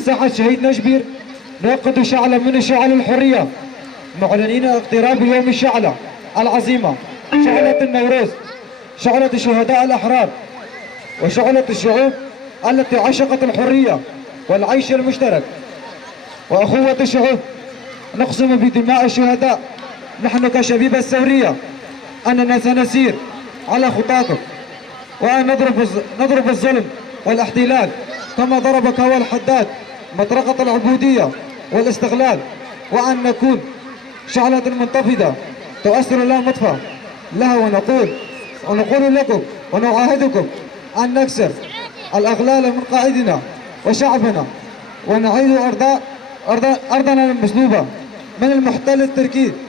ساحة شهيد نجبير نوقد شعلة من شعل الحرية، معلنين اقتراب يوم الشعلة العظيمة، شعلة النوروز، شعلة الشهداء الأحرار، وشعلة الشعوب التي عشقت الحرية والعيش المشترك وأخوة الشعوب. نقسم بدماء الشهداء نحن كشبيبة الثورية أننا سنسير على خطاكم، وأن نضرب الظلم والاحتلال كما ضرب كوال الحداد مطرقة العبودية والاستغلال، وأن نكون شعلة منتفضة تؤثر لا مطفى لها، ونقول لكم ونعاهدكم أن نكسر الأغلال من قائدنا وشعبنا، ونعيد أرضنا المسلوبة من المحتل التركي.